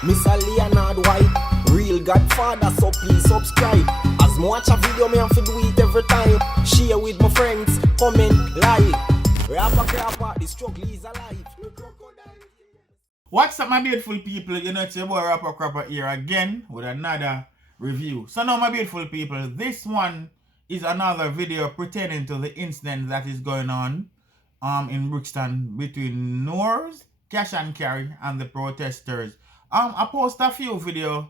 Mr. Leonard White, real godfather, so please subscribe. As me watch a video, me have to do it every time. Share with my friends, comment, like. Rapper, the struggle is alive. What's up, my beautiful people? You know, it's your boy Rapper here again with another review. So now, my beautiful people, this one is another video pertaining to the incident that is going on in Brixton between Nour's cash and carry and the protesters. I posted a few videos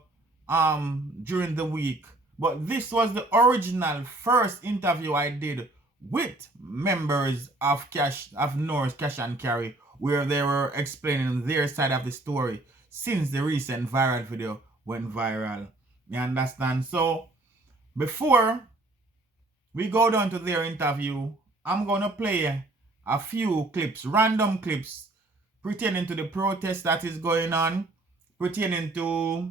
during the week, but this was the original first interview I did with members of Nour's cash and carry, where they were explaining their side of the story since the recent viral video went viral. You understand? So before we go down to their interview, I'm gonna play a few clips, random clips, pertaining to the protest that is going on, pertaining to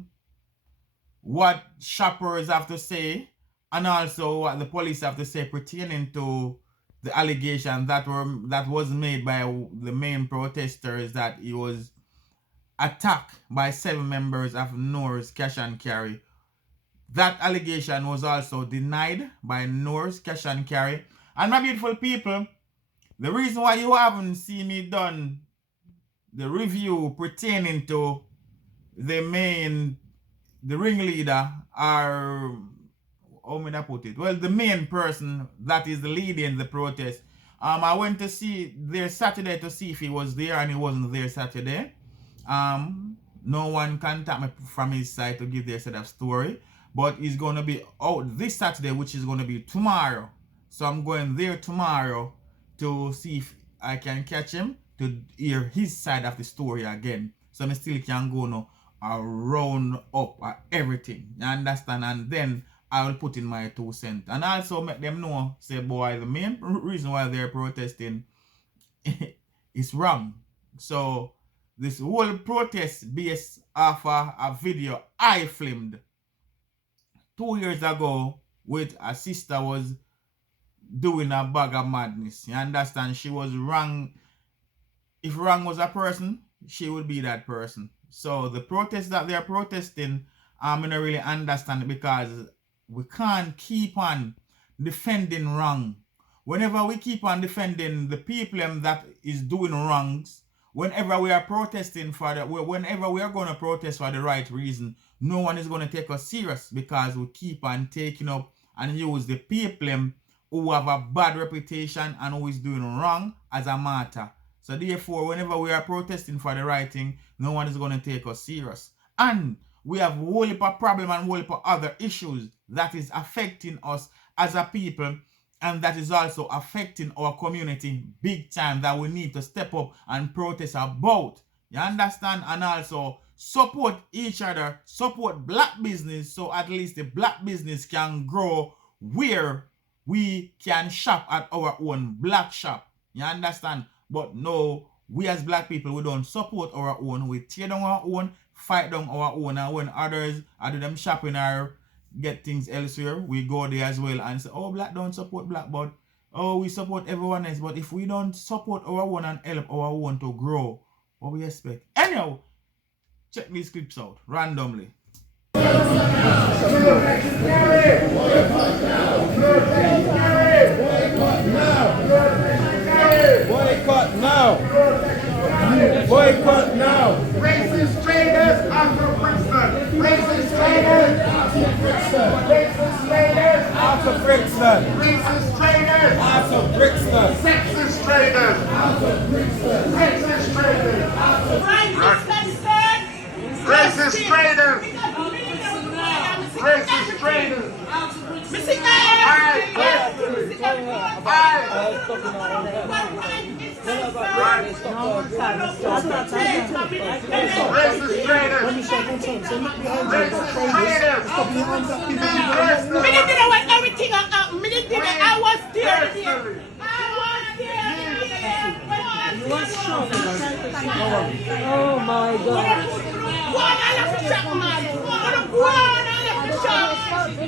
what shoppers have to say, and also what the police have to say pertaining to the allegation that was made by the main protesters, that he was attacked by 7 members of Nour's cash and carry. That allegation was also denied by Nour's cash and carry. And my beautiful people, the reason why you haven't seen me done the review pertaining to the ringleader, or how may I put it? Well, the main person that is leading the protest. I went to see there Saturday to see if he was there, and he wasn't there Saturday. No one contacted me from his side to give their side of story, but he's going to be out this Saturday, which is going to be tomorrow. So I'm going there tomorrow to see if I can catch him to hear his side of the story again. So I still can go now round up everything. You understand? And then I will put in my 2 cents. And also make them know, say, boy, the main reason why they're protesting is wrong. So this whole protest based off a video I filmed 2 years ago with a sister was doing a bag of madness. You understand? She was wrong. If wrong was a person, she would be that person. So the protest that they're protesting, I'm going to really understand it, because we can't keep on defending wrong. Whenever we keep on defending the people that is doing wrongs, whenever we are protesting whenever we are going to protest for the right reason, no one is going to take us serious, because we keep on taking up and use the people who have a bad reputation and who is doing wrong as a matter. So therefore, whenever we are protesting for the right thing, no one is going to take us serious. And we have a whole heap of problem and a whole heap of other issues that is affecting us as a people, and that is also affecting our community big time, that we need to step up and protest about. You understand? And also support each other, support black business, so at least the black business can grow, where we can shop at our own black shop. You understand? But no, we as black people, we don't support our own. We tear down our own, fight down our own. And when others are doing them shopping or get things elsewhere, we go there as well and say, oh, black don't support black, but oh, we support everyone else. But if we don't support our own and help our own to grow, what we expect? Anyhow, check these clips out randomly. Boycott now! Boycott now! Racist traders out of Brixton! Racist traders out of Brixton! Racist traders Out of Brixton! Racist traders Out of Brixton! Sexist traders out of Brixton! Sexist traders out of Racist traders! Racist traders! Racist traders! Me didn't know what everything happened. Me didn't know. I was there. You was shocked. Oh my God. One I left the shop, man. One I left the shop.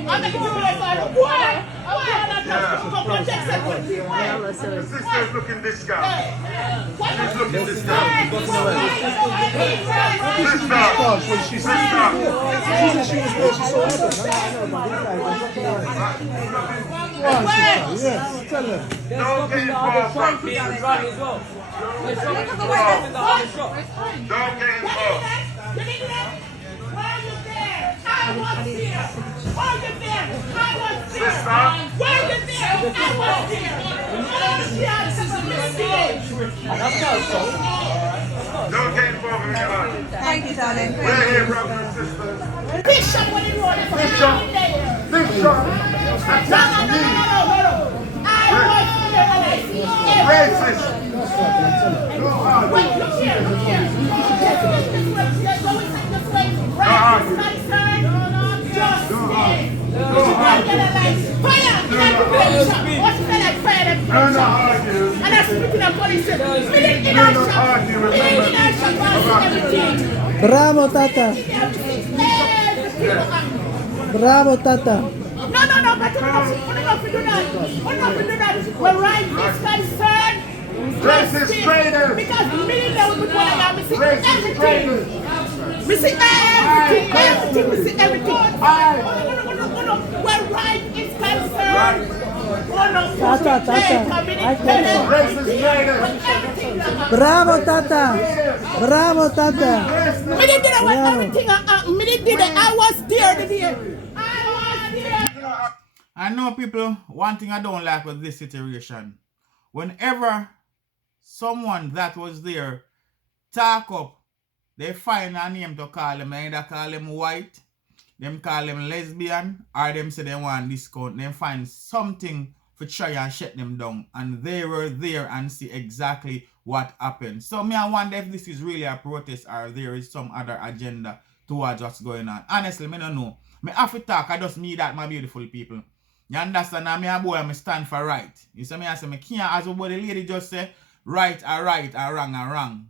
I'm making people like that. One. The sister's looking this guy. She's looking this guy. Don't get involved in it. Thank you, darling. We're here, brothers and sisters. Bishop, what you want? Bishop. Racist. Bravo, Tata. Bravo, Tata. No, but we're not to do that. We're right is concerned. Racist traitors. Because million we put on we see everything. We see everything. We see everything. Where right is concerned. Tata. Racist traitors. Bravo, Tata. Bravo, Tata. Me did it when everything me did it. I was there today. I know people, one thing I don't like with this situation, whenever someone that was there talk up, they find a name to call them, either call them white, them call them lesbian, or them say they want discount, they find something to try and shut them down, and they were there and see exactly what happened. So me, I wonder if this is really a protest or there is some other agenda towards what's going on. Honestly, me don't know. Me have to talk, I just me that, my beautiful people. You understand? Now me a boy, I stand for right. You see me, I say me can't, as what the lady just say, right or wrong or wrong.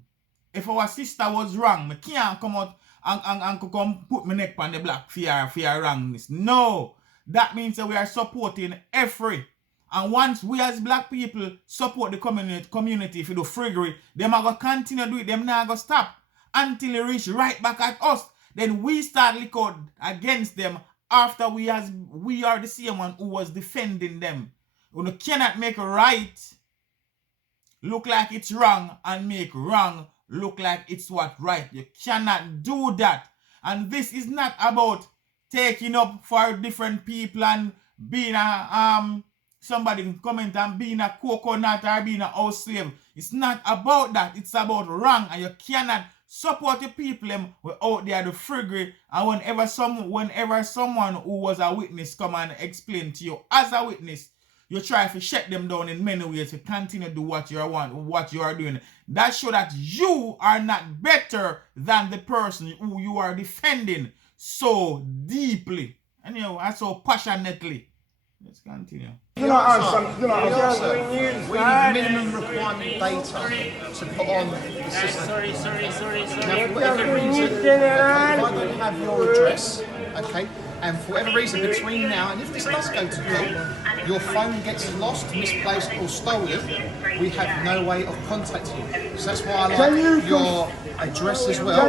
If our sister was wrong, me can't come out and come put my neck on the block for your wrongness. No. That means that we are supporting every. And once we as black people support the community if you do friggery, them are going to continue to do it. Them not going to stop until they reach right back at us. Then we start lick out against them after we are the same one who was defending them. You cannot make right look like it's wrong and make wrong look like it's what right. You cannot do that. And this is not about taking up for different people and being a somebody comment and being a coconut or being a house slave. It's not about that. It's about wrong, and you cannot support the people out there the friggery. And whenever someone who was a witness come and explain to you as a witness, you try to shut them down in many ways to continue to do what you are doing. That shows that you are not better than the person who you are defending so deeply and and so passionately. Let's continue. We need minimum requirement data to put on the system. Sorry. Now, for whatever reason, if I don't have your address, okay, and for whatever reason between now and if this does go to court, your phone gets lost, misplaced or stolen, we have no way of contacting you. So that's why I like your address as well.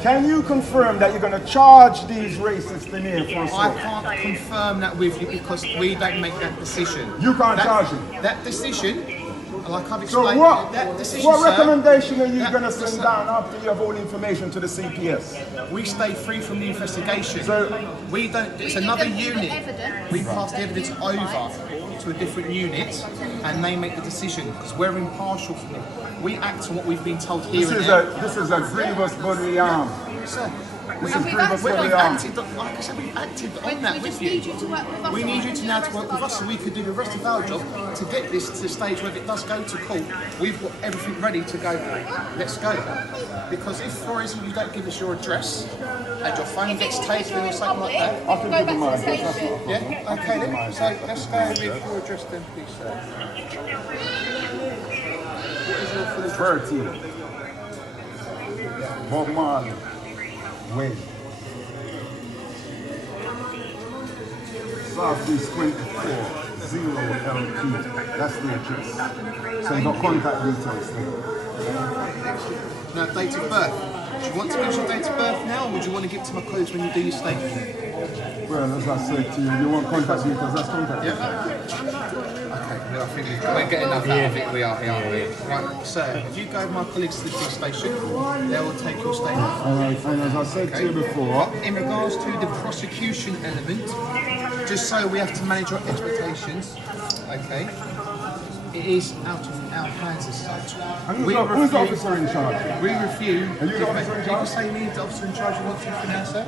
Can you confirm that you're going to charge these racists in here for assault? I can't confirm that with you because we don't make that decision. You can't charge them? That decision, like I've explained, so that decision, what recommendation are you going to send down after you have all the information to the CPS? We stay free from the investigation. So we don't. It's another unit. We pass the evidence over to a different unit, and they make the decision because we're impartial from it. We act on what we've been told here. This is a grievous bodily harm. Sir, This is grievous bodily harm. like I said, we've acted on that with you. We need you to now to work with us so we can do the rest of our job to get this to the stage where if it does go to court, we've got everything ready to go. Let's go. Because if, for example, you don't give us your address and your phone gets taken or something like that, I can give you mine. yeah? Okay then. So let's go with your address then, please, sir. What is your full address? 13. Bob Marley Way. Southeast 24, 0LP. That's the address. So you got contact details there. Now, date of birth. Do you want to give your date of birth now, or would you want to give it to my colleagues when you do your statement? Well, as I said to you, you want contact details, that's contact. Yeah. Okay, well, I think we're getting enough out of it. We are here. Right, so if you go with my colleagues to the police station, they will take your statement. And as I said to you before, In regards to the prosecution element, just so we have to manage our expectations, okay, it is out of our hands as such. who's the officer in charge? We refuse. Are you the officer in You can charge? say me, the officer in charge, you want to for now, sir?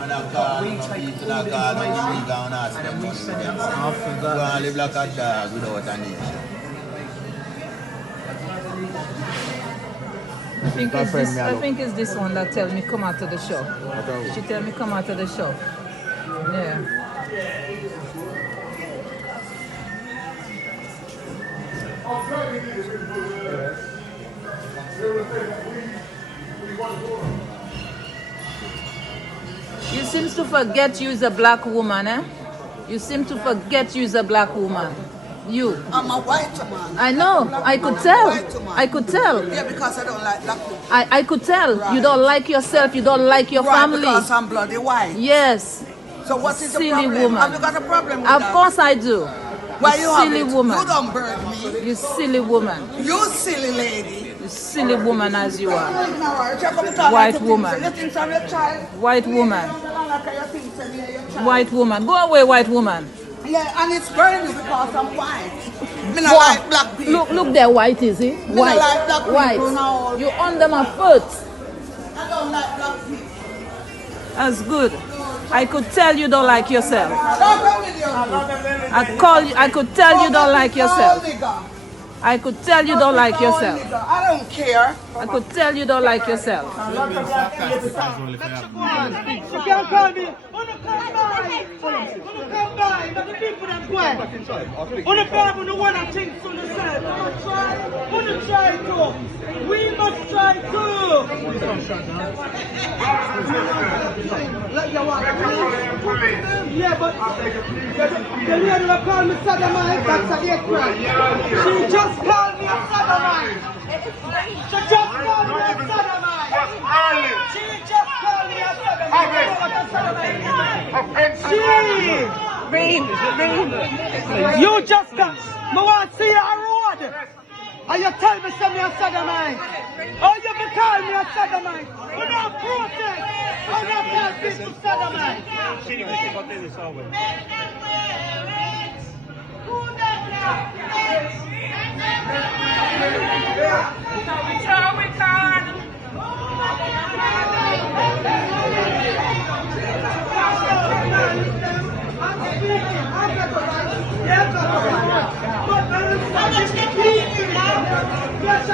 And I We call take people all that the call and information we go and ask and them then we money. send it out. Go and live like a dog without a nation. I think it's this one that tells me come out to the show. She tell me come out to the show. Yeah. You seem to forget you's a black woman, eh? You seem to forget you's a black woman. You. I'm a white man. I know. I could I'm a tell. white woman. I could tell. Yeah, because I don't like black people. I could tell. Right. You don't like yourself. You don't like your Right, family. because I'm bloody white. Yes. So what is Silly the problem? woman. Have you got a problem with Of that? course I do. Why you have silly it? woman. You don't bird me. You silly woman. You silly lady. You silly woman as you are. White White woman. You think I'm your child? White woman. You think I'm your child? White woman. Go away, white woman. Yeah, and it's burning you because I'm white. Me not Go. like black people. Look there, white is it? Me White. not like black people White. now. You under my foot. I don't like black people. That's good. I could tell you don't like yourself. Don't go with you. I could tell you don't like yourself. Nigga. I could tell you don't like yourself. Nigga. I don't care. I could tell you don't like yourself. Should be sarcastic as well if I have You can't call me. Wanna come by? Wanna come by? But the people that's going. Wanna come on the one that thinks on the side. Wanna try? Wanna try to? We must try to. Let your wife. Yeah, but the lady that called me sodomite, that's a gay crime. She just called me a sodomite. She just called me a sodomite. She just called me a sodomite. You just got. I want to see you on road. And you tell me something a sodomite. Oh, you be calling me a sodomite. We don't protest. We don't call people sodomite. I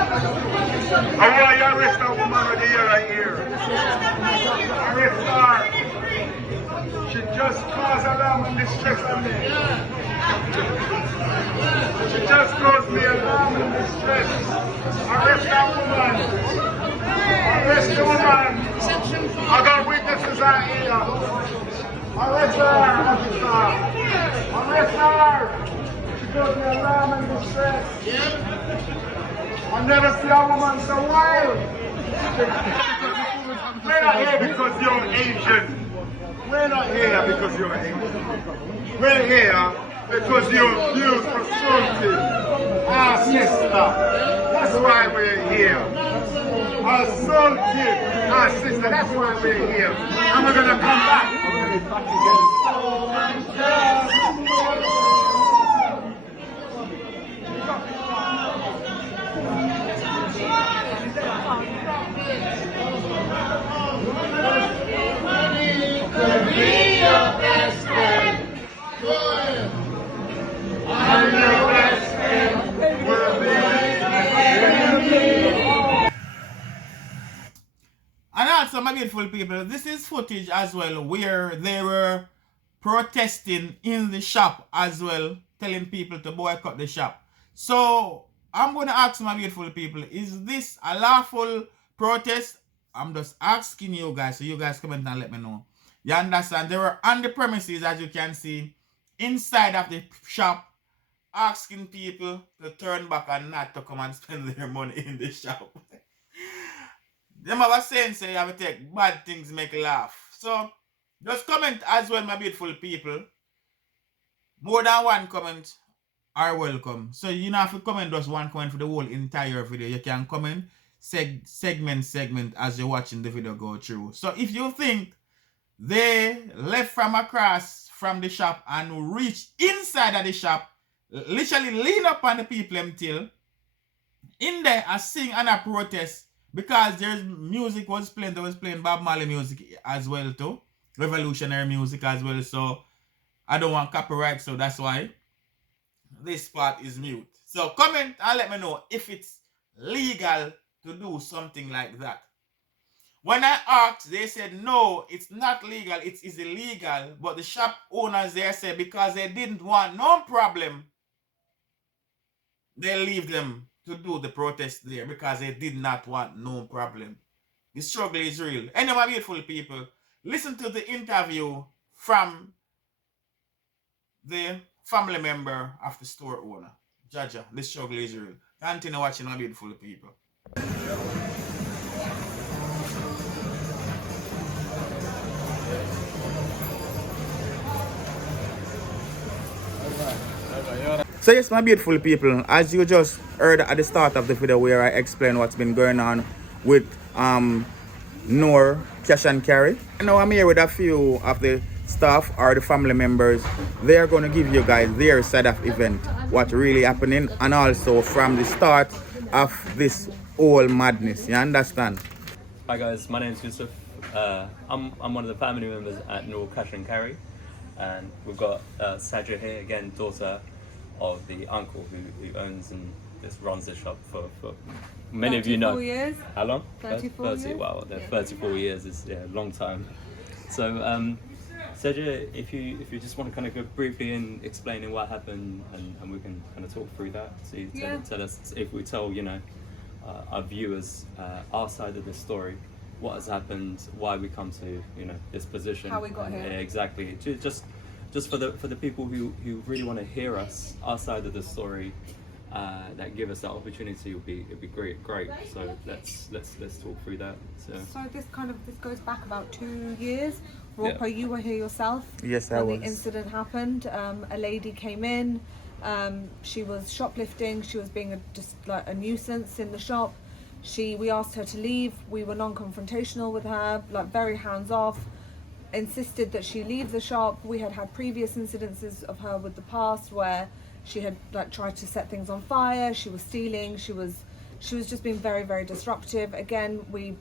want you to arrest that woman with the ear right here. Arrest her. She just caused alarm and distress on me. She just caused me alarm and distress. Arrest that woman. Arrest the woman. I got witnesses out here. Arrest her, officer. Arrest her. She caused me alarm and distress. I never see a woman so wild. We're not here because you're Asian. We're not here because you're Asian. We're here because you're abused, assaulted our sister. That's why we're here. Assaulted our sister. That's why we're here. And we're gonna come back. And also, my beautiful people, this is footage as well where they were protesting in the shop as well, telling people to boycott the shop. So, I'm going to ask my beautiful people, is this a lawful protest? I'm just asking you guys, so you guys comment and let me know. You understand? They were on the premises, as you can see, inside of the shop, asking people to turn back and not to come and spend their money in the shop. them have a saying say you have to take bad things make you laugh. So just comment as well, my beautiful people. More than one comment are welcome. So you don't have to comment just one comment for the whole entire video. You can comment segment as you're watching the video go through. So if you think they left from across from the shop and reach inside of the shop, literally lean up on the people until in there and sing and a protest, because there's music was playing, they was playing Bob Marley music as well too, revolutionary music as well. So I don't want copyright, so that's why this part is mute. So comment and let me know if it's legal to do something like that. When I asked, they said no, it's not legal, it is illegal. But the shop owners there said because they didn't want no problem, they leave them to do the protest there because they did not want no problem. The struggle is real. Anyway, my beautiful people, listen to the interview from the family member of the store owner. Jaja, the struggle is real. Continue watching, my beautiful people. So yes, my beautiful people, as you just heard at the start of the video where I explained what's been going on with Nour cash and carry. And now I'm here with a few of the staff or the family members. They are going to give you guys their side of event, what really happening, and also from the start of this whole madness. You understand? Hi guys, my name's Yusuf. I'm one of the family members at Nour Cash and Carry, and we've got Sajja here again, daughter of the uncle who owns and just runs the shop for many of you know. 34 years. How long? 34 years. Wow, 34 years is a long time. So Sajja, if you just want to kind of go briefly in explaining what happened, and we can kind of talk through that. So tell us, if we tell our viewers our side of the story, what has happened, why we come to this position, How we got here. Yeah, exactly. Just for the people who really want to hear us, our side of the story, that give us that opportunity would be great. So let's talk through that. So this goes back about 2 years. Roper, you were here yourself. Yes, I was. When the incident happened, a lady came in. She was shoplifting. She was being just like a nuisance in the shop. We asked her to leave. We were non-confrontational with her, like very hands-off. Insisted that she leave the shop. We had previous incidences of her with the past where she had like tried to set things on fire. She was stealing. She was just being very, very disruptive. Again, we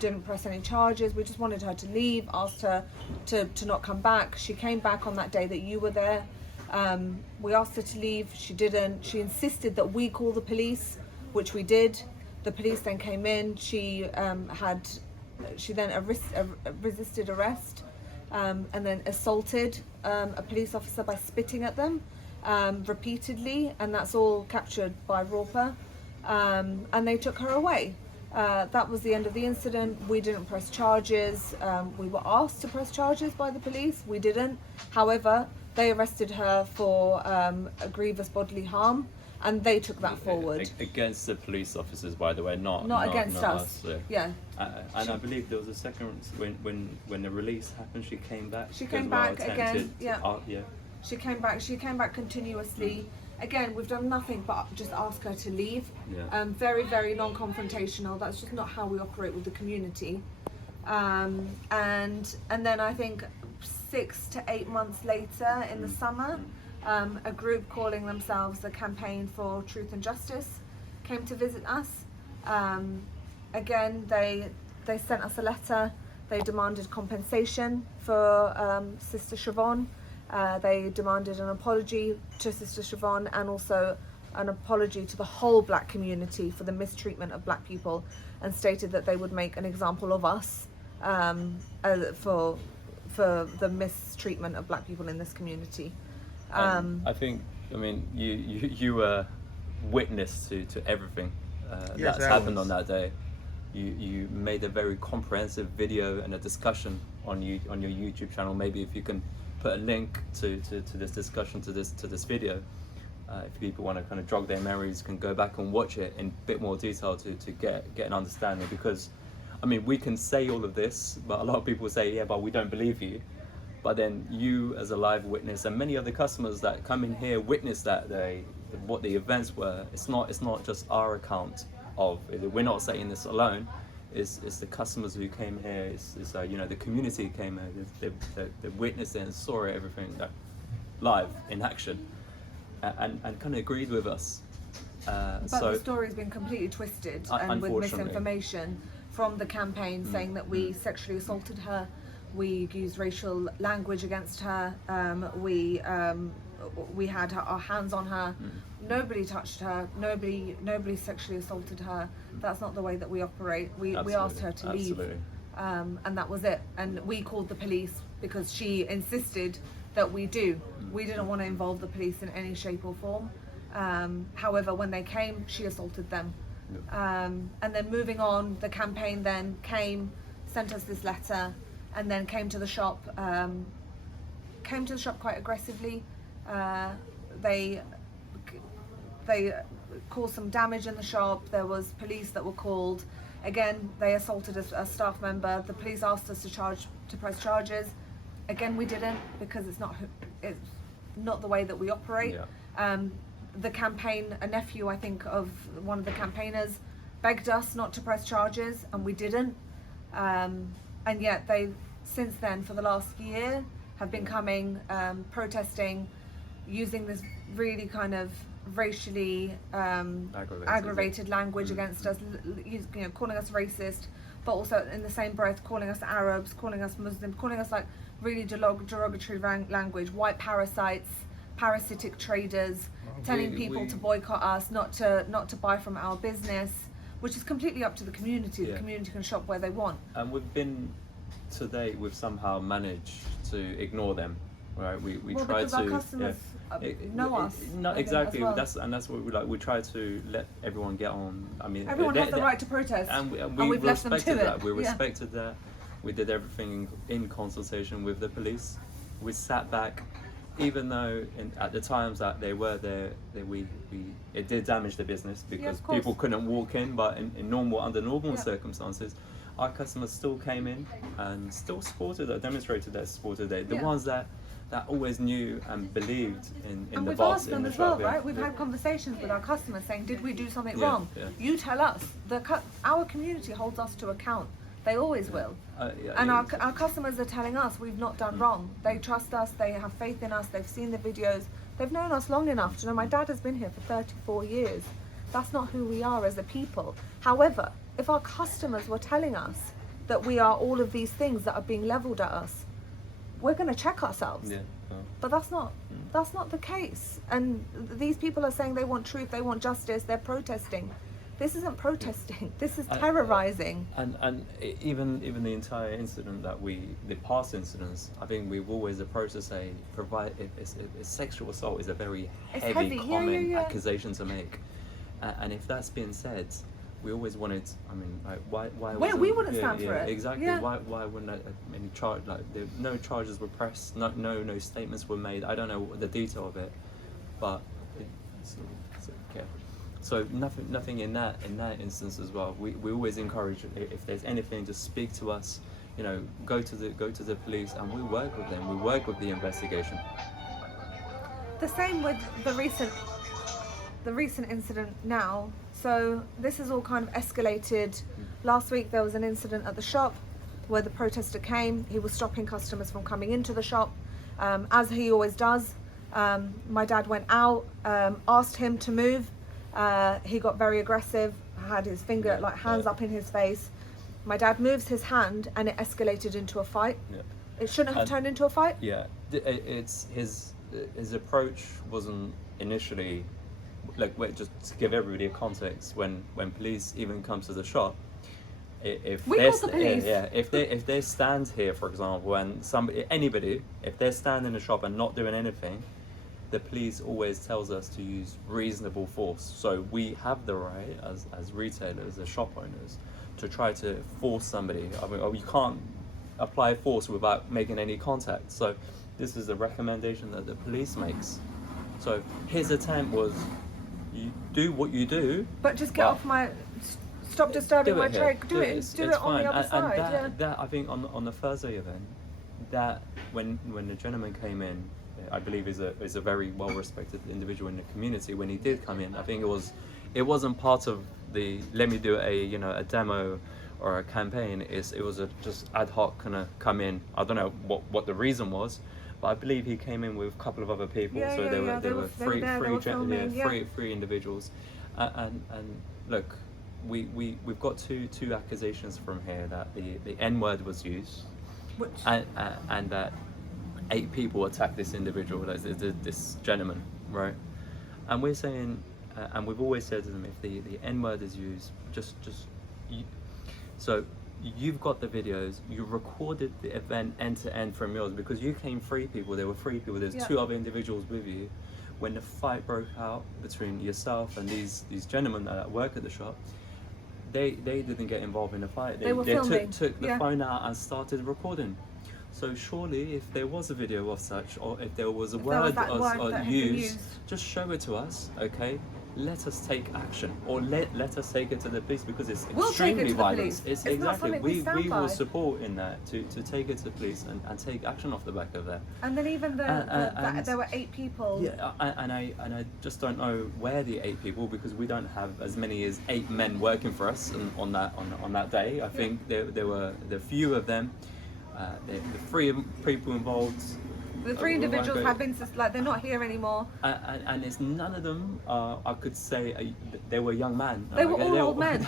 didn't press any charges. We just wanted her to leave, asked her to not come back. She came back on that day that you were there. We asked her to leave. She didn't. She insisted that we call the police, which we did. The police then came in. She then resisted arrest, and then assaulted a police officer by spitting at them repeatedly, and that's all captured by Roper, and they took her away. That was the end of the incident. We didn't press charges. We were asked to press charges by the police. We didn't. However, they arrested her for a grievous bodily harm, and they took that forward. Against the police officers, by the way, not against us. Yeah. And I believe there was a second when the release happened. She came back. She came back again. She came back. She came back continuously. Again, we've done nothing but just ask her to leave. Very, very non-confrontational. That's just not how we operate with the community. And then I think 6 to 8 months later, in the summer, a group calling themselves the Campaign for Truth and Justice came to visit us. Again, they sent us a letter. They demanded compensation for Sister Siobhan. They demanded an apology to Sister Siobhan, and also an apology to the whole black community for the mistreatment of black people, and stated that they would make an example of us for the mistreatment of black people in this community. I mean, you were witness to everything that's happened on that day. You made a very comprehensive video and a discussion on your YouTube channel. Maybe if you can put a link to this discussion, to this video, if people want to kind of jog their memories, can go back and watch it in a bit more detail to get an understanding, because I mean, we can say all of this, but a lot of people say, yeah, but we don't believe you. But then you, as a live witness, and many other customers that come in here witness that what the events were. It's not just our account of. We're not saying this alone. It's the customers who came here. It's you know, the community came here. They witnessed it and saw it, everything live in action, and kind of agreed with us. But so the story's been completely twisted and with unfortunately. misinformation from the campaign, saying that we sexually assaulted her, we used racial language against her, we had our hands on her. Nobody touched her. Nobody sexually assaulted her. That's not the way that we operate. We asked her to leave, and that was it. And we called the police because she insisted that we do. We didn't want to involve the police in any shape or form. However, when they came, she assaulted them. And then moving on, the campaign then came, sent us this letter, and then came to the shop quite aggressively. They caused some damage in the shop. There was police that were called. Again, they assaulted a staff member. The police asked us to press charges. Again, we didn't, because it's not the way that we operate. The campaign, a nephew, I think, of one of the campaigners, begged us not to press charges, and we didn't. And yet they, since then, for the last year, have been coming, protesting, using this really kind of racially aggravated language against us, you know, calling us racist, but also in the same breath calling us Arabs, calling us Muslims, calling us like really derogatory language, white parasites, parasitic traders, telling people to boycott us, not to buy from our business, which is completely up to the community. The community can shop where they want. And we've somehow managed to ignore them, right? We try because to. Our customers know us. No, exactly. Well. That's what we like. We try to let everyone get on. I mean, everyone has the right to protest, and we've left them to that. it. We respected that. We did everything in consultation with the police. We sat back, even though at the times that they were there, it did damage the business because people couldn't walk in. But under normal circumstances, our customers still came in and still supported it, demonstrated their support today. The ones that always knew and believed in the boss. And we've asked them as well, right? We've had conversations with our customers saying, did we do something wrong? You tell us. Our community holds us to account. They always will. And our customers are telling us we've not done wrong. They trust us, they have faith in us, they've seen the videos, they've known us long enough to know my dad has been here for 34 years. That's not who we are as a people. However, if our customers were telling us that we are all of these things that are being leveled at us, we're going to check ourselves. But that's not the case. And these people are saying they want truth, they want justice, they're protesting. This isn't protesting. This is terrorizing. And even the entire incident the past incidents, I think we've always approached to say, sexual assault is a very heavy common accusation to make. And if that's been said, we always wanted. I mean, like, why? We wouldn't stand for it. Exactly. Why wouldn't any charge? Like, no charges were pressed. No statements were made. I don't know the detail of it, but it's okay. So nothing in that instance as well. We always encourage, if there's anything, just speak to us. You know, go to the police, and we work with them. We work with the investigation. The same with the recent incident now. So this is all kind of escalated. Last week there was an incident at the shop where the protester came. He was stopping customers from coming into the shop, as he always does. My dad went out, asked him to move. He got very aggressive, had his finger, hands up in his face. My dad moves his hand and it escalated into a fight. It shouldn't have turned into a fight. It's his approach wasn't initially, just to give everybody a context, when police even come to the shop, if they stand here, for example, and anybody, if they're standing in the shop and not doing anything, the police always tells us to use reasonable force. So we have the right as retailers, as shop owners, to try to force somebody. I mean, you can't apply force without making any contact. So this is a recommendation that the police makes. So his attempt was, you do what you do. But just get off my... stop disturbing my here. trade. Do it It's on the fine. other side. And that I think on the Thursday event, that when the gentleman came in, I believe is a very well respected individual in the community. When he did come in, I think it wasn't part of the let me do a demo or a campaign. It was a just ad hoc kind of come in. I don't know what the reason was, but I believe he came in with a couple of other people. So there were three individuals, and look, we've got two accusations from here that the N-word was used, and that 8 people attacked this individual, this gentleman, right? And we're saying, and we've always said to them, if the N-word is used, so you've got the videos, you recorded the event end to end from yours, because you came 3 people, there were 3 people, there's 2 other individuals with you. When the fight broke out between yourself and these gentlemen that work at the shop, they didn't get involved in the fight. They took the phone out and started recording. So surely, if there was a video of such, or if there was a word used, just show it to us, okay? Let us take action, or let us take it to the police, because it's extremely violent. It's exactly we will support in that to take it to the police and take action off the back of that. And then even there were 8 people. Yeah, and I just don't know where the 8 people, because we don't have as many as 8 men working for us on that day. I think there were few of them. The 3 people involved. The 3 individuals have been they're not here anymore. And it's none of them. I could say they were young men. They were all old men.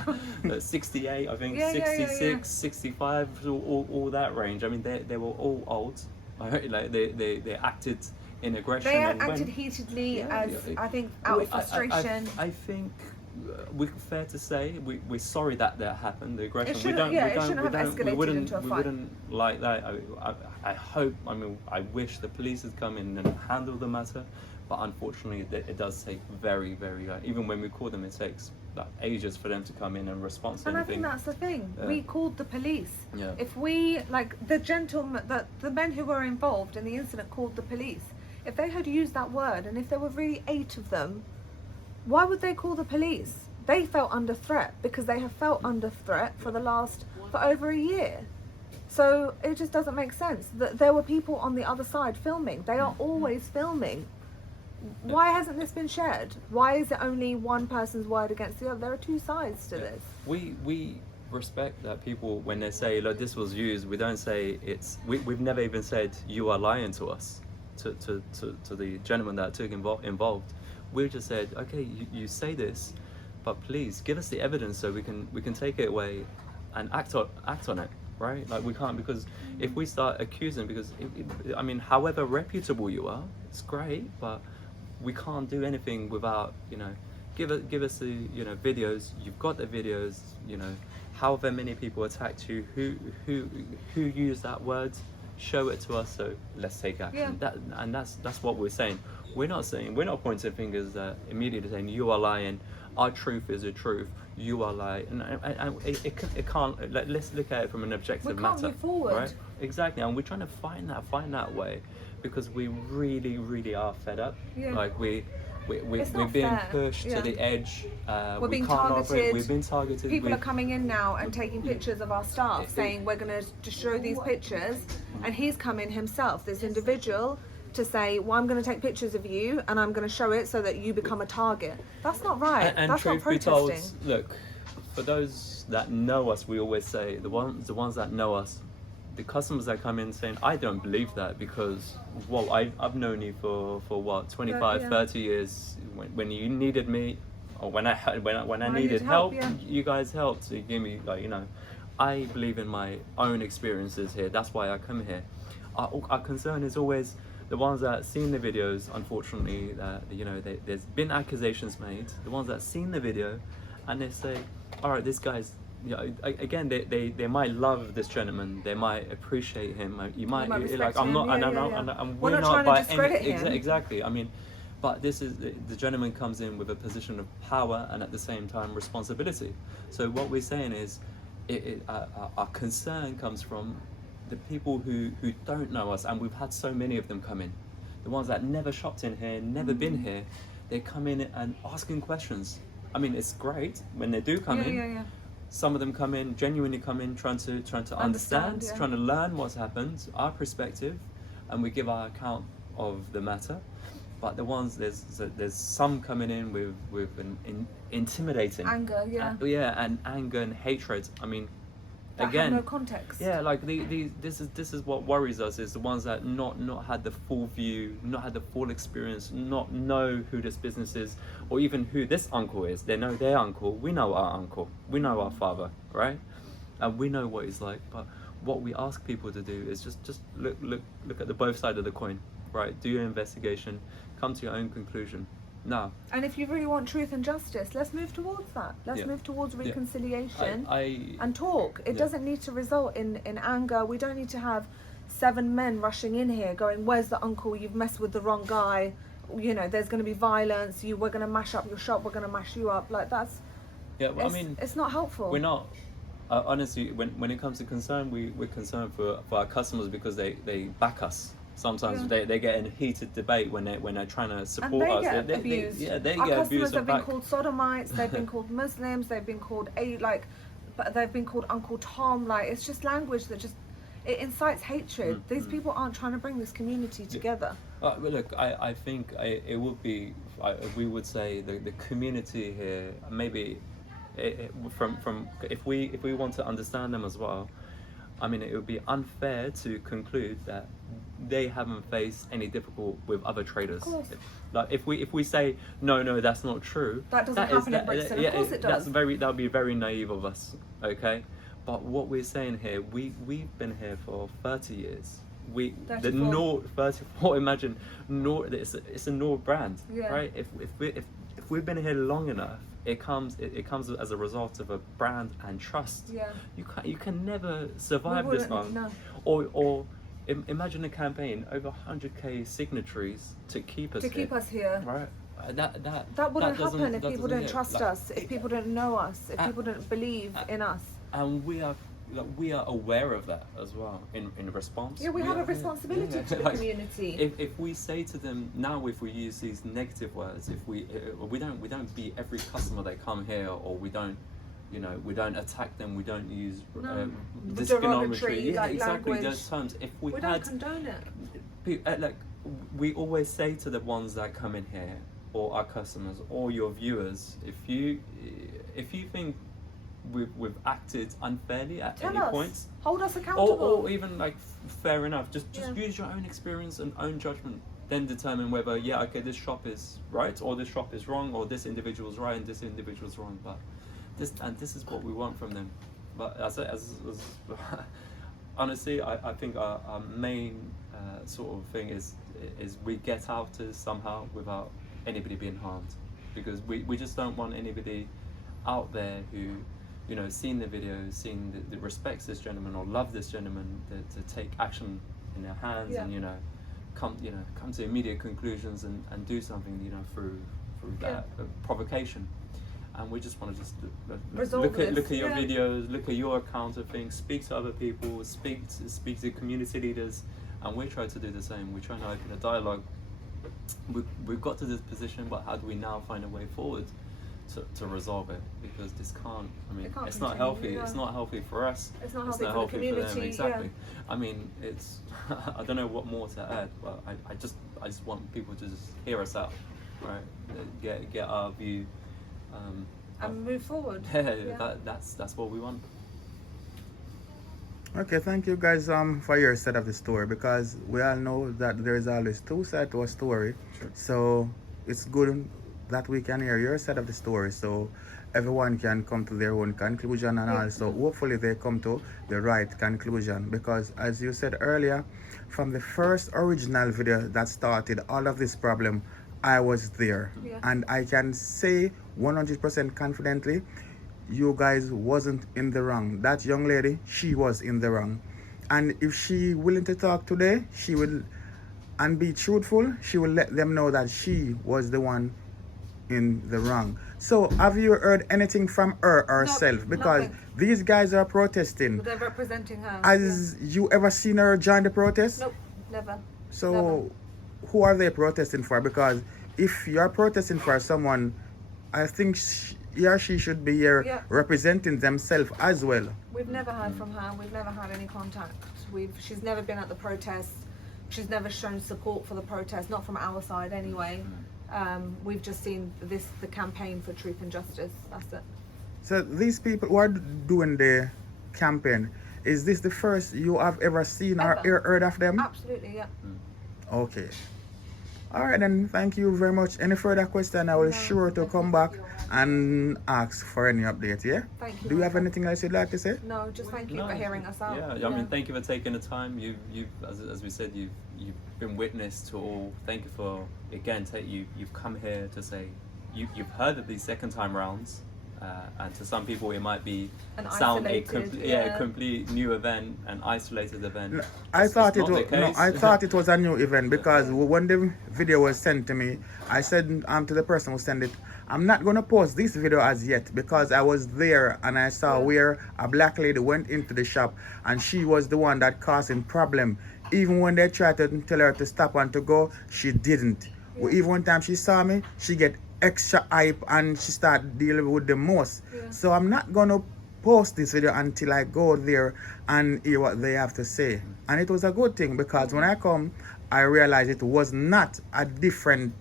68, I think, 66, 65, all that range. I mean, they were all old. Like they acted in aggression. They acted heatedly, I think, out of frustration. I think. We're fair to say we're sorry that happened. The aggression. It shouldn't have escalated into a fight. We wouldn't like that. I hope. I mean, I wish the police had come in and handled the matter, but unfortunately, it does take very, very. Even when we call them, it takes like ages for them to come in and respond to anything. And I think that's the thing. We called the police. Yeah. If we the men who were involved in the incident called the police. If they had used that word, and if there were really 8 of them, why would they call the police? They felt under threat, because they have felt under threat for over a year. So it just doesn't make sense that there were people on the other side filming. They are always filming. Why hasn't this been shared? Why is it only one person's word against the other? There are 2 sides to this. We respect that people, when they say, look, this was used, we don't say we've never even said you are lying to us, to the gentleman that took involved. We just said, okay, you say this, but please give us the evidence so we can take it away and act on it, right? Like, we can't, because if we start accusing, because I mean, however reputable you are, it's great, but we can't do anything without, give us the videos. You've got the videos, however many people attacked you, who used that word, show it to us, so let's take action. That's what we're saying. We're not pointing fingers immediately saying you are lying, our truth is a truth, you are lying, and it can't. Let's look at it from an objective matter. We can't move forward. Right? Exactly, and we're trying to find that way, because we really are fed up. Like we're being pushed to the edge. We're being targeted. We've been targeted. People are coming in now and taking pictures of our staff, saying we're going to show these pictures, and he's come in himself, this individual, to say, well, I'm going to take pictures of you and I'm going to show it so that you become a target. That's not right. And that's truth not protesting. be told, look, for those that know us, we always say, the ones that know us, the customers that come in saying, I don't believe that, because, well, I've known you for what, 25, 30 years. When you needed me, or when I needed help, you guys helped. So you give me, I believe in my own experiences here. That's why I come here. Our concern is always the ones that seen the videos. Unfortunately, there's been accusations made. The ones that seen the video, and they say, all right, this guy's, again, they might love this gentleman, they might appreciate him, you might like, I'm not, and we're not trying to discredit him. Exactly. I mean, but this is the gentleman comes in with a position of power and at the same time responsibility. So what we're saying is, our concern comes from the people who don't know us, and we've had so many of them come in. The ones that never shopped in here, never been here, they come in and asking questions. I mean, it's great when they do come in, Some of them genuinely come in, trying to understand, yeah. trying to learn what's happened, our perspective, and we give our account of the matter. But the ones there's some coming in with an intimidating Anger, yeah. and anger and hatred. I mean, That again, have no context. yeah, like this is what worries us, is the ones that not had the full view, not had the full experience, not know who this business is, or even who this uncle is. They know their uncle, we know our uncle, we know our father, right? And we know what he's like. But what we ask people to do is just look at the both sides of the coin, right? Do your investigation, come to your own conclusion. Now, and if you really want truth and justice, let's move towards that. Let's move towards reconciliation and talk. It doesn't need to result in anger. We don't need to have 7 men rushing in here going, where's the uncle? You've messed with the wrong guy. You know, there's going to be violence. We're going to mash up your shop. We're going to mash you up. Like, that's... Yeah, well, I mean... It's not helpful. We're not... honestly, when it comes to concern, we're concerned for our customers because they back us. Sometimes they get in heated debate when they're trying to support us. And they get abused. They Our get customers abused. have been called sodomites. They've been called Muslims. They've been called they've been called Uncle Tom. Like, it's just language that it incites hatred. These people aren't trying to bring this community together. But look, I think it would be. We would say the community here, maybe from if we want to understand them as well. I mean, it would be unfair to conclude that they haven't faced any difficult with other traders. Of course. Like if we say no, that's not true. That doesn't happen in Brixton. Of course it does. That would be very naive of us. Okay, but what we're saying here, we've been here for 30 years. 34. Imagine Nour. It's a Nour brand, right? If we've been here long enough, it comes as a result of a brand and trust. Yeah. You can never survive this one. No. Or imagine a campaign over 100k signatories to keep us here. Right. That wouldn't happen if people didn't trust us, if people didn't know us, if people didn't believe in us. And we are aware of that as well in response. Yeah, we have a responsibility to the community. If we say to them now, if we use these negative words, if we don't beat every customer that come here, or we don't attack them, we don't use discriminatory, exactly language. Those terms. If we don't condone it. Like we always say to the ones that come in here, or our customers, or your viewers, if you think we've acted unfairly at any points, hold us accountable, or even like fair enough, just use your own experience and own judgment, then determine whether this shop is right or this shop is wrong, or this individual's right and this individual's wrong. But this is what we want from them. But as honestly, I think our main sort of thing is we get out to somehow without anybody being harmed, because we just don't want anybody out there who seen the video, that respects this gentleman or love this gentleman, to take action in their hands and come to immediate conclusions and do something through that provocation. And we just want to just look at your videos, look at your account of things, speak to other people, speak to community leaders, and we try to do the same. We're trying to open a dialogue. We've got to this position, but how do we now find a way forward to resolve it? Because this can't. I mean, it's not healthy. It's not healthy for us. It's not healthy for the community. For them. Exactly. I mean, it's. I don't know what more to add, but I just want people to just hear us out, right? Get our view. And move forward. That's what we want. Okay, thank you guys for your side of the story, because we all know that there is always two sides to a story. Sure. So it's good that we can hear your side of the story, so everyone can come to their own conclusion, and also hopefully they come to the right conclusion. Because as you said earlier, from the first original video that started all of this problem, I was there, and I can say 100% confidently, you guys wasn't in the wrong. That young lady, she was in the wrong. And if she willing to talk today, she will, and be truthful, she will let them know that she was the one in the wrong. So have you heard anything from her herself? Because nothing. These guys are protesting. They're representing her. Has you ever seen her join the protest? Nope, never. So never. Who are they protesting for? Because if you're protesting for someone, I think he or she should be here Yeah. representing themselves as well. We've never heard from her. We've never had any contact. She's never been at the protest. She's never shown support for the protest, not from our side anyway. We've just seen the campaign for truth and justice. That's it. So these people who are doing the campaign, is this the first you have ever seen or heard of them? Absolutely, yeah. Okay. All right then, thank you very much. Any further question, I will sure to come back and ask for any update, yeah? Thank you. Do you have anything else you'd like to say? No, just thank you for hearing us out. Yeah, I mean, thank you for taking the time. You, as we said, you've been witness to all. Thank you for again. You've come here to say you've heard of these second time rounds, and to some people it might be complete new event, an isolated event. I thought it was a new event because when the video was sent to me, I said to the person who sent it, I'm not going to post this video as yet because I was there and I saw where a black lady went into the shop and she was the one that causing problem. Even when they tried to tell her to stop and to go, she didn't. Even one time she saw me, she get extra hype and she started dealing with the most. So I'm not going to post this video until I go there and hear what they have to say. And it was a good thing because when I come, I realized it was not a different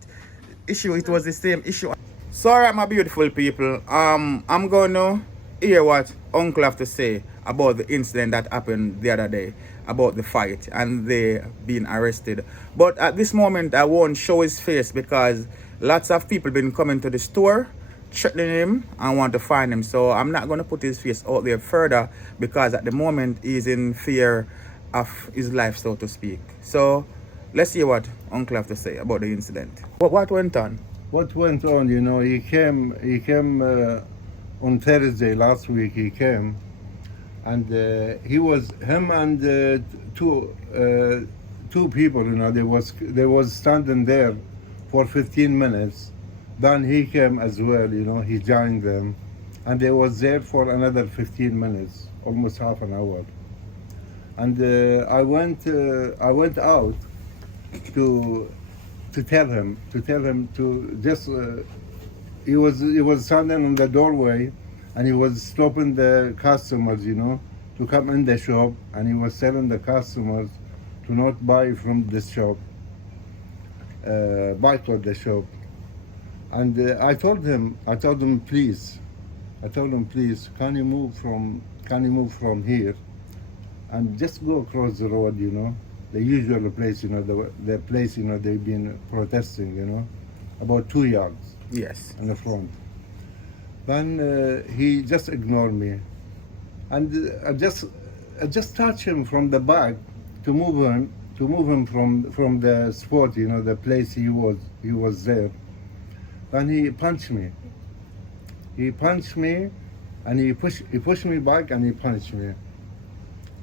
issue. It was the same issue. So alright, my beautiful people, I'm going to hear what Uncle have to say about the incident that happened the other day, about the fight and they being arrested. But at this moment, I won't show his face because lots of people been coming to the store, threatening him and want to find him. So I'm not going to put his face out there further because at the moment he's in fear of his life, so to speak. So let's see what Uncle have to say about the incident. What went on? What went on, you know, he came on Thursday last week, he came, and him and two people, you know, they was standing there for 15 minutes. Then he came as well, you know, he joined them, and they was there for another 15 minutes, almost half an hour. And I went out to tell him to just he was standing in the doorway and he was stopping the customers, you know, to come in the shop, and he was telling the customers to not buy from this shop, boycott the shop. And I told him please, can you move from here and just go across the road, you know, the usual place, you know, the place, you know, they've been protesting, you know, about 2 yards. Yes. In the front. Then he just ignored me, and I just touched him from the back to move him from the spot, you know, the place he was there. Then he punched me. And he pushed me back and he punched me.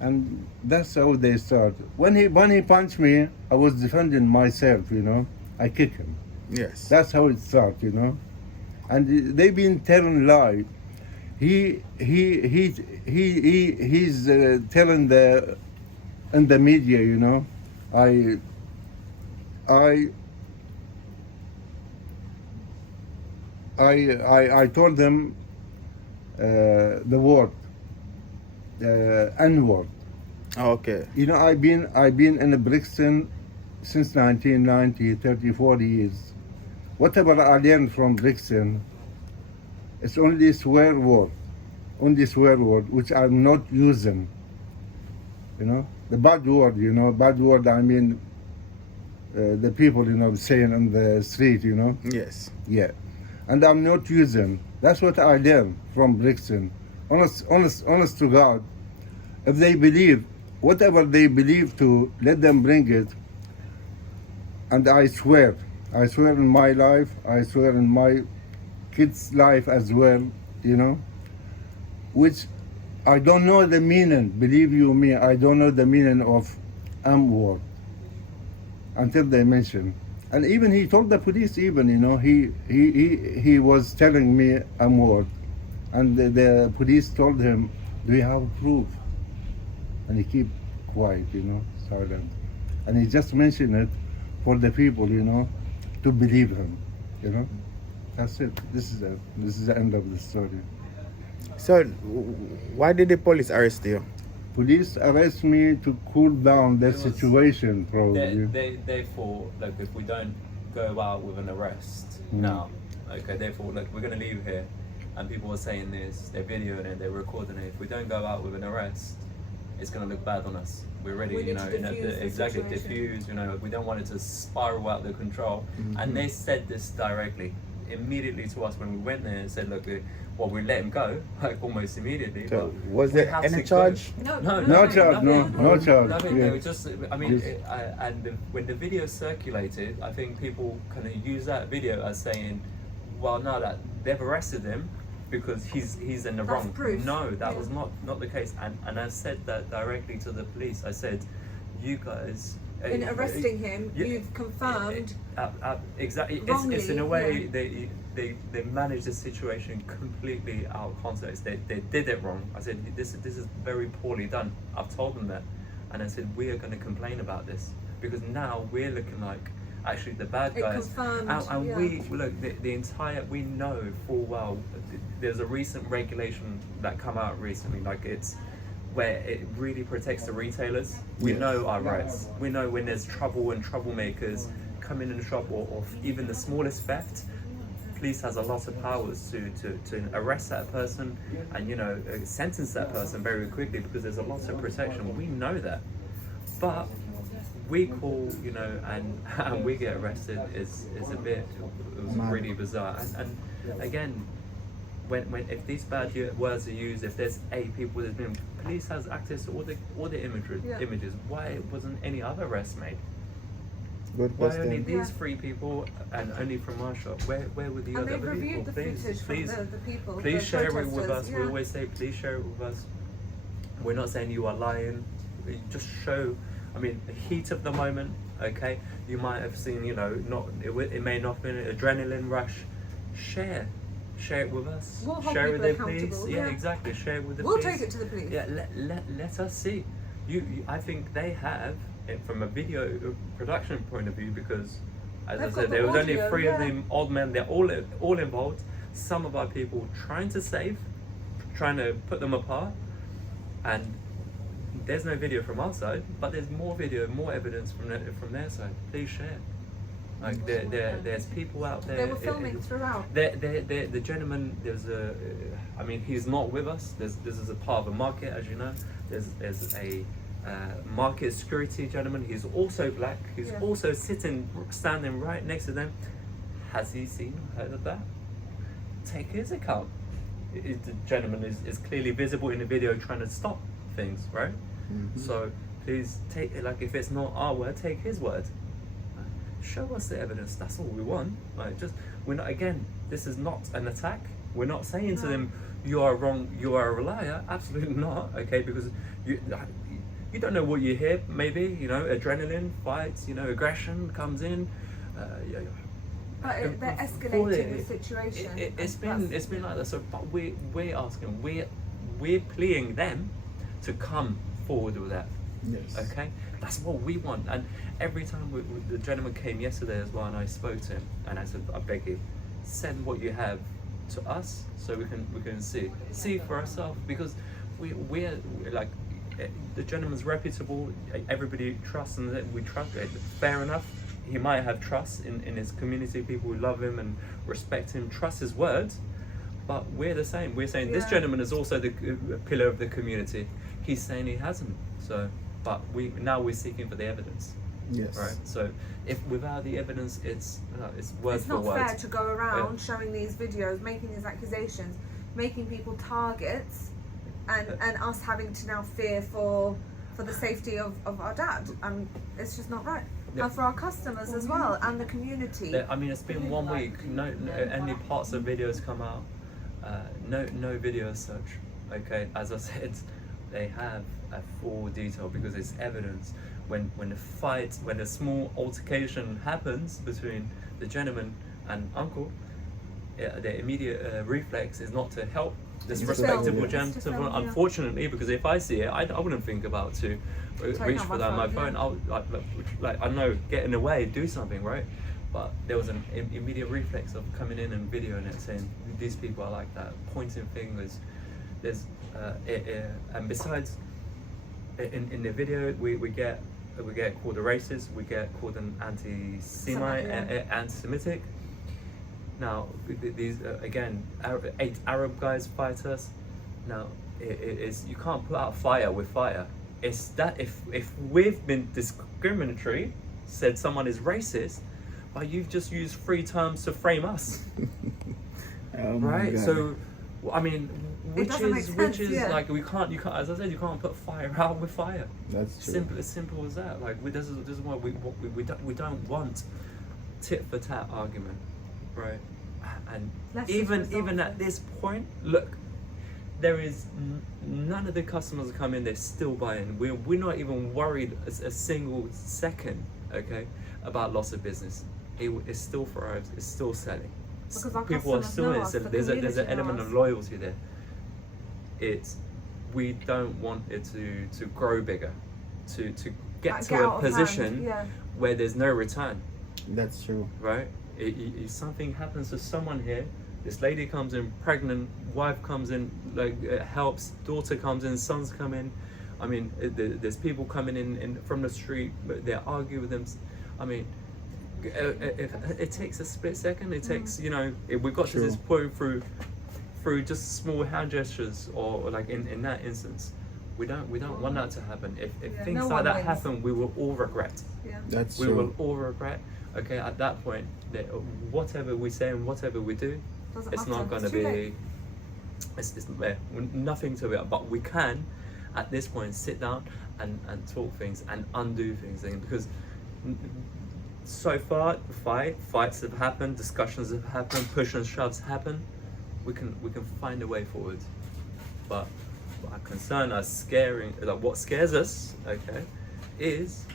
And that's how they start. When he punched me, I was defending myself, you know. I kicked him. Yes. That's how it started, you know. And they've been telling lie. He's telling in the media, you know. I told them the word, N-word. Okay. You know, I've been in Brixton since 1990, 34 years. Whatever I learned from Brixton, it's only swear word, which I'm not using. You know, the bad word, you know, I mean, the people, you know, saying on the street, you know. Yes. Yeah. And I'm not using. That's what I learned from Brixton. Honest to God, if they believe, whatever they believe to, let them bring it. And I swear in my life, I swear in my kids' life as well, you know, which I don't know the meaning, believe you me, I don't know the meaning of M-word until they mention. And even he told the police, even, you know, he was telling me M-word. And the police told him, do you have proof? And he kept quiet, you know, silent. And he just mentioned it for the people, you know, to believe him, you know. That's it. This is it. This is the end of the story. So, why did the police arrest you? Police arrest me to cool down the It was- situation, probably. They thought, like, if we don't go out with an arrest now, okay, they thought, like, we're going to leave here, and people were saying this, they're videoing it, they're recording it. If we don't go out with an arrest, it's going to look bad on us. We're ready, We you need know, to diffuse the exactly, situation. diffuse, you know, we don't want it to spiral out of control. And they said this directly, immediately to us when we went there and said, look, we let him go, like almost immediately. So, but was we there have any to charge? go. No charge, no charge. Nothing. Yeah. They were just, I mean, Yes. when the video circulated, I think people kind of use that video as saying, well, no, that they've arrested him because he's in the That's wrong. proof. No, that Yeah. was not the case. And I said that directly to the police. I said, you guys. In arresting him, Yeah. you've confirmed Exactly. wrongly, It's in a way yeah. they managed the situation completely out of context. They did it wrong. I said this is very poorly done. I've told them that, and I said we are going to complain about this because now we're looking like actually the bad It guys. confirmed, And yeah. we look the entire we know full well. There's a recent regulation that come out recently, like it's where it really protects the retailers. We know our rights. We know when there's trouble and troublemakers come in the shop or even the smallest theft, police has a lot of powers to arrest that person and, you know, sentence that person very quickly because there's a lot of protection. We know that. But we call, you know, and we get arrested is a bit, it was really bizarre. And again, when if these bad words are used, if there's 8 people that's been, police has access to all the images. Why wasn't any other arrest made? Good Why only question. these 3 people and only from our shop? Where were the and other they've people? reviewed the footage Please, from the people. please the share it with protesters, us. We yeah. always say, please share it with us. We're not saying you are lying. Just show. I mean, the heat of the moment. Okay, you might have seen. You know, it may not have been an adrenaline rush. Share it with us. We'll hold share it with people the police. accountable, Yeah, yeah. exactly. Share it with the We'll police. take it to the police. Yeah, let us see. You, I think they have, from a video production point of view, because as They've I got said, the there was only audio, 3 of yeah. them old men. They're all involved. Some of our people trying to save, trying to put them apart, and there's no video from our side, but there's more video, more evidence from their side. Please share. Like there's people out there. They were filming throughout. The gentleman, I mean, he's not with us. This is a part of a market, as you know. There's a market security gentleman. He's also black. He's also standing right next to them. Has he seen or heard of that? Take his account. The gentleman is clearly visible in the video trying to stop things, right? So please take it, like if it's not our word, take his word. Show us the evidence. That's all we want. Like, we're not, again, this is not an attack. We're not saying to them, you are wrong, you are a liar. Absolutely not. Okay, because you don't know what you hear. Maybe, you know, adrenaline, fights, you know, aggression comes in. But they're escalating the situation. It's been like that. So, but we're asking, we're pleading them to come forward with that. Yes. Okay, that's what we want. And every time the gentleman came yesterday as well, and I spoke to him, and I said, I beg you, send what you have to us so we can see for ourselves, because we're like, the gentleman's reputable. Everybody trusts and we trust it. Fair enough. He might have trust in his community. People who love him and respect him, trust his word. But we're the same. We're saying this gentleman is also the pillar of the community. He's saying he hasn't. So, but we're seeking for the evidence. Yes. Right. So, if without the evidence, it's words It's for not words. fair to go around showing these videos, making these accusations, making people targets, and us having to now fear for the safety of our dad. It's just not right. Yeah. And for our customers as well, and the community. I mean, it's been 1 week. No, only parts of videos come out. No video as such. Okay, as I said, they have a full detail because it's evidence. When a small altercation happens between the gentleman and uncle, the immediate reflex is not to help this respectable gentleman. Unfortunately, because if I see it, I wouldn't think about to reach for that on my phone. I'll like I know, get in the way, do something, right? But there was an immediate reflex of coming in and videoing it, saying these people are like that, pointing fingers. There's and besides, in the video we get called a racist, we get called an anti-Semite, anti-Semitic. Now these again, 8 Arab guys fight us. Now it's you can't put out fire with fire. It's that if we've been discriminatory, said someone is racist, but you've just used 3 terms to frame us. Right? So, I mean, which is like you can't, as I said, you can't put fire out with fire. That's true. Simple as that. Like this is why we don't want tit for tat argument, right? And even at this point, look, there is none of the customers that come in, they're still buying. We're not even worried a single second, okay, about loss of business. It still thrives. It's still selling. Because our People are customers still know in. us, So the there's an community element know of us. loyalty there. We don't want it to grow bigger, to get Like, to get a out of hand, position yeah. where there's no return, That's true. right? If something happens to someone here, this lady comes in pregnant, wife comes in, like helps, daughter comes in, sons come in. I mean, there's people coming in from the street, but they argue with them. I mean, it takes a split second. It takes, you know, we got to this point through just small hand gestures, or like in that instance, we don't want that to happen. If things no like one that wins. happen, we will all regret. Yeah. That's We true. will all regret. Okay, at that point, whatever we say and whatever we do, Doesn't it's matter. not going to It's too be. late. It's nothing to it. But we can, at this point, sit down and talk things and undo things, because so far fights have happened, discussions have happened, push and shoves happen. We can find a way forward. But our concern, what scares us, okay, is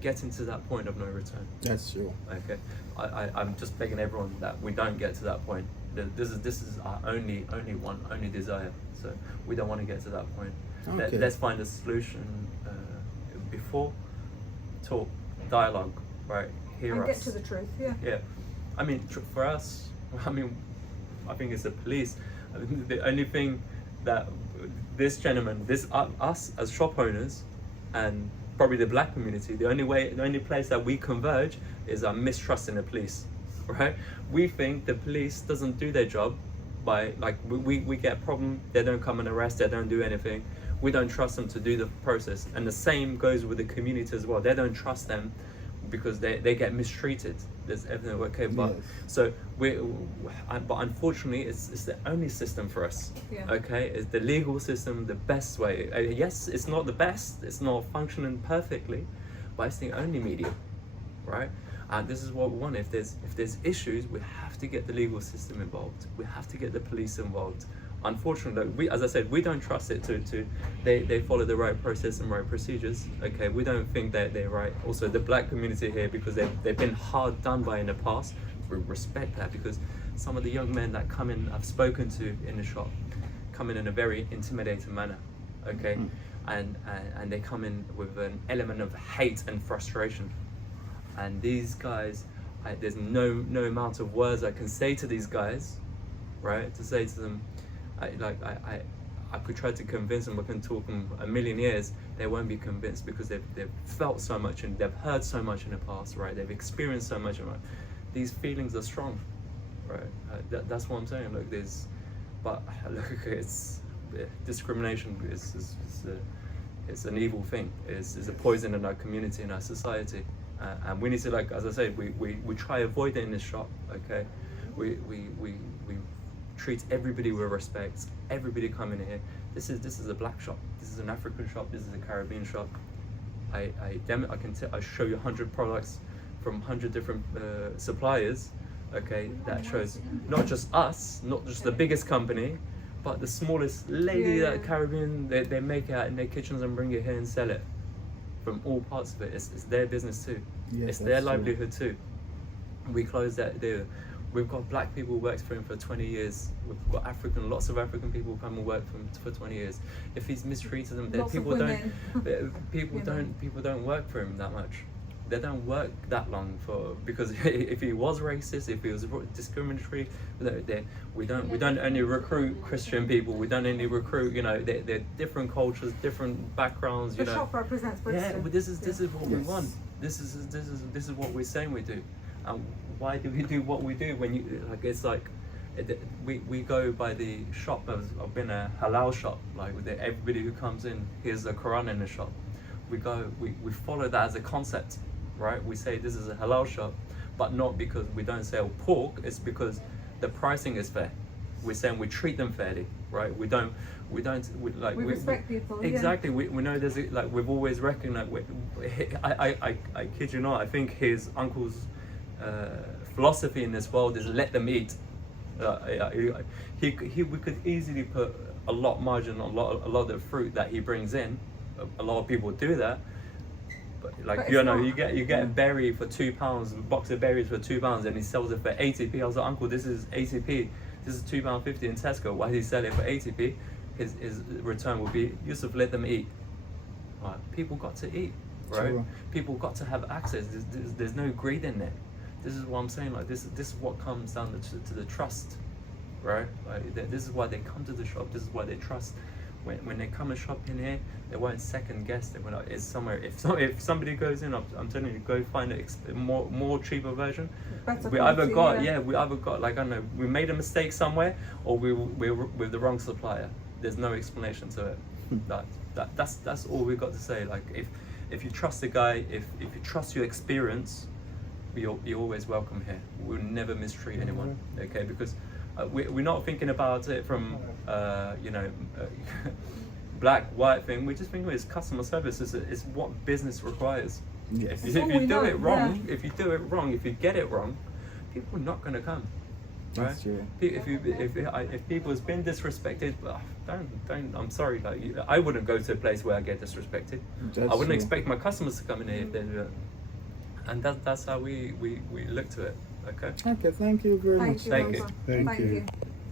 getting to that point of no return. That's true. Okay, I'm just begging everyone that we don't get to that point. This is our only desire. So we don't want to get to that point. Okay. Let's find a solution before talk, dialogue, right? Hear And us. get to the truth, yeah. Yeah, I mean, for us, I think it's the police. I mean, the only thing that this gentleman, us as shop owners, and probably the black community, the only place that we converge is our mistrust in the police, right? We think the police doesn't do their job by, like, we get a problem, they don't come and arrest, they don't do anything. We don't trust them to do the process. And the same goes with the community as well. They don't trust them because they get mistreated. There's everything, okay, but Yes. so but unfortunately it's the only system for us. Yeah. Okay, it's the legal system, the best way. Yes, it's not the best, it's not functioning perfectly, but it's the only medium, right? And this is what we want. If there's issues, we have to get the legal system involved. We have to get the police involved. Unfortunately, as I said, we don't trust it they follow the right process and right procedures. Okay, we don't think that they're right. Also, the black community here, because they've been hard done by in the past, we respect that, because some of the young men that come in, I've spoken to in the shop, come in a very intimidating manner. Okay, and they come in with an element of hate and frustration. And these guys, there's no amount of words I can say to these guys, right? To say to them, I could try to convince them. I can talk them a million years, they won't be convinced, because they've felt so much and they've heard so much in the past, right? They've experienced so much. These feelings are strong, right? That's what I'm saying. Look, it's discrimination it's an evil thing. It's a poison in our community, in our society. And we need to, like, as I said, we try to avoid it in this shop, okay? We treat everybody with respect. Everybody coming in here. This is a black shop. This is an African shop. This is a Caribbean shop. I show you 100 products from 100 different suppliers, okay? That shows not just us, not just the biggest company, but the smallest lady that Caribbean, they make it out in their kitchens and bring it here and sell it. From all parts of it, it's their business too. Yes, it's their that's true. livelihood too. We close that deal. We've got black people who worked for him for 20 years. We've got lots of African people come and work for him for 20 years. If he's mistreated them, Lots of women. people don't work for him that much. they don't work that long for, because if he was racist, if he was discriminatory, we don't only recruit Christian people. We don't only recruit, you know, they're different cultures, different backgrounds. You The know, shop represents Brixton. yeah. But this is what we want. This is what we're saying we do. And why do we do what we do when you like? It's like we go by the shop. I've been a halal shop. Like everybody who comes in, here's a Quran in the shop. We follow that as a concept, right? We say this is a halal shop, but not because we don't sell pork. It's because the pricing is fair. We're saying we treat them fairly, right? We respect people. Exactly. Yeah. We know there's we've always reckoned that. I kid you not. I think his uncle's philosophy in this world is let them eat. We could easily put a lot margin on a lot of the fruit that he brings in. A lot of people do that, but you get a berry for £2, a box of berries for £2, and he sells it for 80p. I was like, Uncle, this is 80p. This is £2.50 in Tesco. Why did he sell it for 80p? His return would be, Yusuf, let them eat. Right. People got to eat, right? True. People got to have access. There's no greed in there. This is what I'm saying. Like this is what comes down to the trust, right? Like this is why they come to the shop. This is why they trust. When they come and shop in here, they won't second guess. They won't. It's somewhere. If somebody goes in, I'm telling you, go find a more cheaper version. We either got like, I don't know, we made a mistake somewhere, or we're with the wrong supplier. There's no explanation to it. That's all we got to say. Like if you trust the guy, if you trust your experience, you're always welcome here. We'll never mistreat anyone. Okay, because we're not thinking about it from black, white thing. We're just thinking it's customer service. It's what business requires. Yes. If you do it wrong, if you get it wrong, people are not going to come. Right? That's true. If people has been disrespected, don't. I'm sorry. Like I wouldn't go to a place where I get disrespected. I wouldn't expect my customers to come in here if they do it. And that's how we look to it. Okay. Okay. Thank you very much. Thank you. Thank you.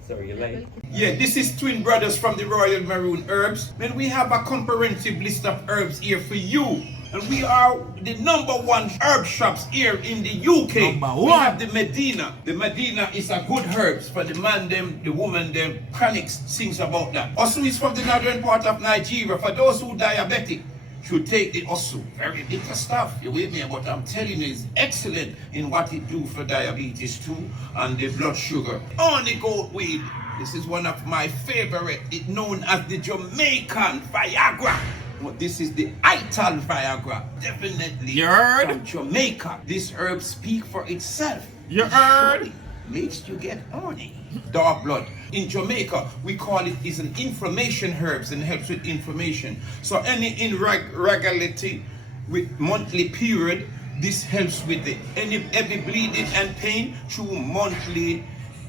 Sorry, you're late. Yeah, this is Twin Brothers from the Royal Maroon Herbs. Then we have a comprehensive list of herbs here for you. And we are the #1 herb shops here in the UK. We have the Medina. The Medina is a good herbs for the man them, the woman them. Chronics sings about that. Also is from the northern part of Nigeria. For those who diabetic, should take the Osu. Very bitter stuff, you with me? But I'm telling you, it's excellent in what it do for diabetes too, and the blood sugar. Only goat weed. This is one of my favorite. It's known as the Jamaican Viagra. But this is the Ital Viagra. Definitely from Jamaica. This herb speak for itself. You heard? Makes you get horny. Dark blood. In Jamaica, we call it is an inflammation herbs and helps with inflammation. So any irregularity with monthly period, this helps with it. Every bleeding and pain through monthly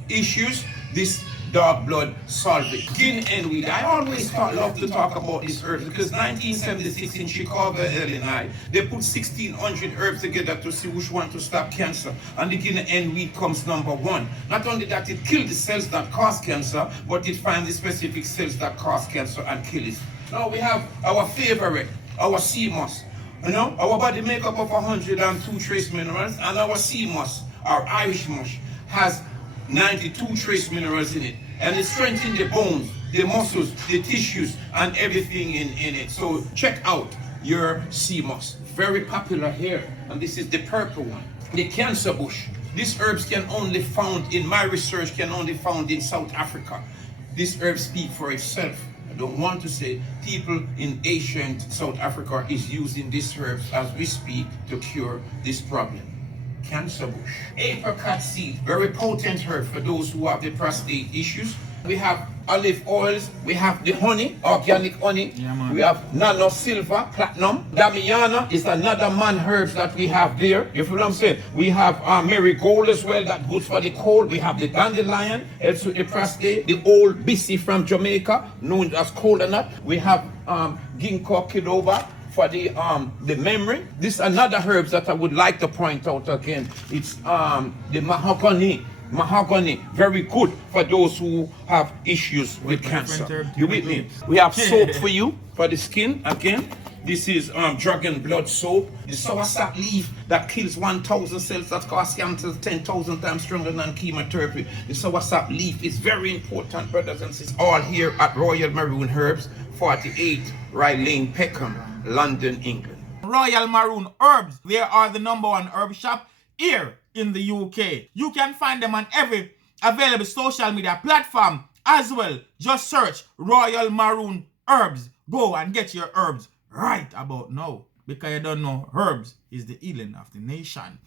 issues, this dark blood solve it. Gin and weed. I always love to talk about this herb because 1976 in Chicago, Illinois, they put 1,600 herbs together to see which one to stop cancer. And the gin and weed comes #1. Not only that, it kills the cells that cause cancer, but it finds the specific cells that cause cancer and kill it. Now we have our favorite, our sea moss. You know, our body make up of 102 trace minerals, and our sea moss, our Irish moss, has 92 trace minerals in it, and it strengthens the bones, the muscles, the tissues, and everything in it. So check out your sea moss. Very popular here, and this is the purple one. The cancer bush. These herbs can only found in my research can only found in South Africa. This herb speak for itself. I don't want to say people in Asia and South Africa is using these herbs as we speak to cure this problem. Cancer bush. Apricot seed, very potent herb for those who have the prostate issues. We have olive oils, we have the honey, organic honey. Yeah, we have nano silver, platinum. Damiana is another man herbs that we have there. You feel what I'm saying? We have marigold as well, that good for the cold. We have the dandelion, helps with the prostate. The old bisi from Jamaica, known as cola nut. We have ginkgo biloba for the memory. This is another herbs that I would like to point out again. It's the mahogany. Mahogany, very good for those who have issues with cancer. You with me? We have soap for you for the skin again. This is dragon blood soap. The soursop leaf that kills 1,000 cells that cause cancer 10,000 times stronger than chemotherapy. The soursop leaf is very important, brothers and sisters. All here at Royal Maroon Herbs, 48 Rye Lane, Peckham, London, England. Royal Maroon Herbs, they are the #1 herb shop here in the UK. You can find them on every available social media platform as well. Just search Royal Maroon Herbs. Go and get your herbs right about now, because you don't know herbs is the healing of the nation.